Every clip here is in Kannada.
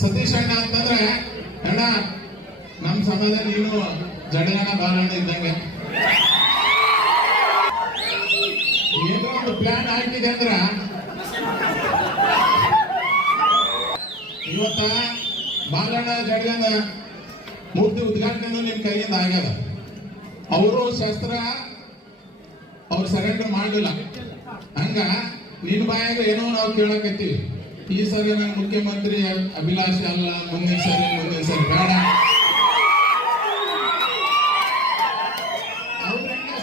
ಸತೀಶ್ ಅಣ್ಣ ಅಂತಂದ್ರೆ ಅಣ್ಣ, ನಮ್ ಸಮಾಜ ನೀನು ಜಡಗಣ ಬಾಲಣ್ಣ ಇದ್ದಂಗೆ. ಏನೋ ಒಂದು ಪ್ಲಾನ್ ಹಾಕಿದೆ ಅಂದ್ರ, ಇವತ್ತ ಬಾಲಣ್ಣ ಜಡಗಣ ಮೂರ್ತಿ ಉದ್ಘಾಟನೆ ನಿಮ್ ಕೈಯಿಂದ ಆಗ್ಯದ. ಅವರು ಶಸ್ತ್ರ ಅವ್ರು ಸರೆಂಡರ್ ಮಾಡಲಿಲ್ಲ. ಹಂಗ, ನಿನ್ ಬಾಯಾಗ ಏನೋ ನಾವು ಕೇಳಕತ್ತೀವಿ. ಈ ಸಾರಿ ನಾನು ಮುಖ್ಯಮಂತ್ರಿ ಅಭಿಲಾಷೆ ಅಲ್ಲ, ಮುಂದಿನ ಸರಿ ಮುಂದಿನ ಸರಿ, ಬೇಡ.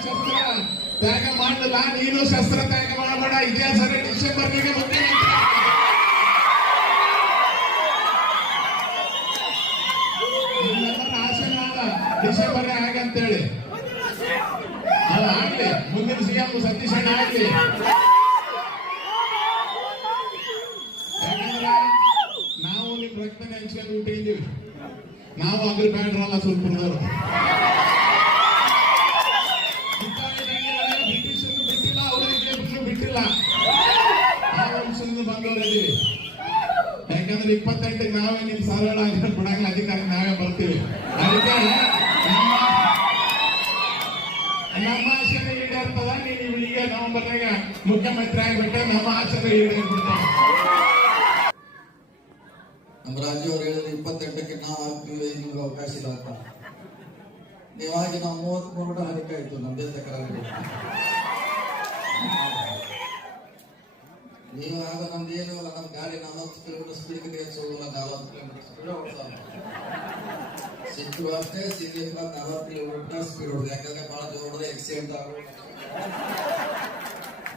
ಶಸ್ತ್ರ ತ್ಯಾಗ ಮಾಡಲ್ಲ, ನೀನು ಶಸ್ತ್ರ ತ್ಯಾಗ ಮಾಡಬೇಡ, ಇದೇ ಸರಿ ಡಿಸೆಂಬರ್ಗೆ ಮುಖ್ಯಮಂತ್ರಿ ಆಶೀರ್ವಾದ ಡಿಸೆಂಬರ್ ಆಗಂತೇಳಿ ಅದು ಆಗ್ಲಿ, ಮುಂದಿನ ಸಿಎಂ ಸತೀಶ್ ಅಣ್ಣ ಆಗ್ಲಿ ಯಾಕಂದ್ರೆ ನಿಮ್ ರಕ್ತ ನೆನ್ಸ್ಕೊಂಡು ನಾವು ಅಗ್ರಿ ಬ್ಯಾಂಡ್ರಲ್ಲ ಸ್ವಲ್ಪ ಬಿಟ್ಟಿಲ್ಲ ಅವರಿಗೆ ಬಿಟ್ಟಿಲ್ಲ. ಬಂದವರಿದ್ದೀವಿ ಯಾಕಂದ್ರೆ ಇಪ್ಪತ್ತೆಂಟಕ್ಕೆ ನಾವೇ ನಿಮ್ ಸರಳ ಬಿಡಂಗಿಲ್ಲ ಅಧಿಕಾರ ನಾವೇ ಬರ್ತೀವಿ. ಅದಕ್ಕೆ ನಮ್ಮ ಆಶಯ ಈಡೇರ್ತದ ನೀನು ಈಗ ನವೆಂಬರ್ನಾಗ ಮುಖ್ಯಮಂತ್ರಿ ಆಗ್ಬಿಟ್ಟೆ ನಮ್ಮ ಆಶಯ ಈಡೇರ್ಬಿಡ್ತಾವ ನಮ್ಮ ರಾಜ್ಯವ್ರು ಹೇಳಿದ್ರೆ ಇಪ್ಪತ್ತೆಂಟಕ್ಕೆ ನಾವು ಹಾಕ್ತೀವಿ ನಿಮ್ಗೆ ಅವಕಾಶ ಇಲ್ಲ ಅಂತ. ನೀವಾಗಿ ನಾವು ಮೂವತ್ತ್ ಮೂರು ಅದಕ್ಕೆ ಆಯ್ತು, ನಮ್ದೇ ತಕರಾರು ನೀವು ಆಗ ನಮ್ದು ಏನು ಇಲ್ಲ ನಮ್ಮ ಗಾಡಿ ನಲವತ್ತು ಕಿಲೋಮೀಟರ್ ಸ್ಪೀಡ್ ತೆಗೆಸೋದಿಲ್ಲ ನಲವತ್ತು ಕಿಲೋಮೀಟರ್ ಸ್ಪೀಡ್ ಸಿಟ್ಟು ಅಷ್ಟೇ, ಸಿಟಿ ನಲವತ್ತು ಕಿಲೋಮೀಟರ್ ಸ್ಪೀಡ್ ಹೊಡೆದು ಯಾಕಂದ್ರೆ ಬಹಳ ಜೋರ ಹೊಡೆದ್ರೆ ಆಕ್ಸಿಡೆಂಟ್ ಆಗೋದು.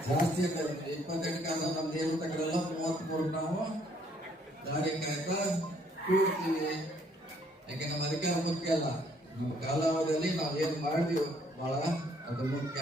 ಜಾಸ್ತಿ ಇಪ್ಪತ್ತೆಂಟಕ್ಕೆ ಆದ್ರೆ ನಮ್ದು ಏನು ತಕರಲ್ಲ ಮೂವತ್ತ್ ಮೂರು ನಾವು ದಾರಿ ಕಾಯ್ತಾ ಕೂಡ್ತೀವಿ ಯಾಕೆ ನಮ್ಮ ಅಧಿಕಾರ ಮುಖ್ಯ ಅಲ್ಲ. ನಮ್ಮ ಕಾಲಾವಧಿಯಲ್ಲಿ ನಾವು ಏನು ಮಾಡ್ತೀವಿ ಬಹಳ ಅದು ಮುಖ್ಯ.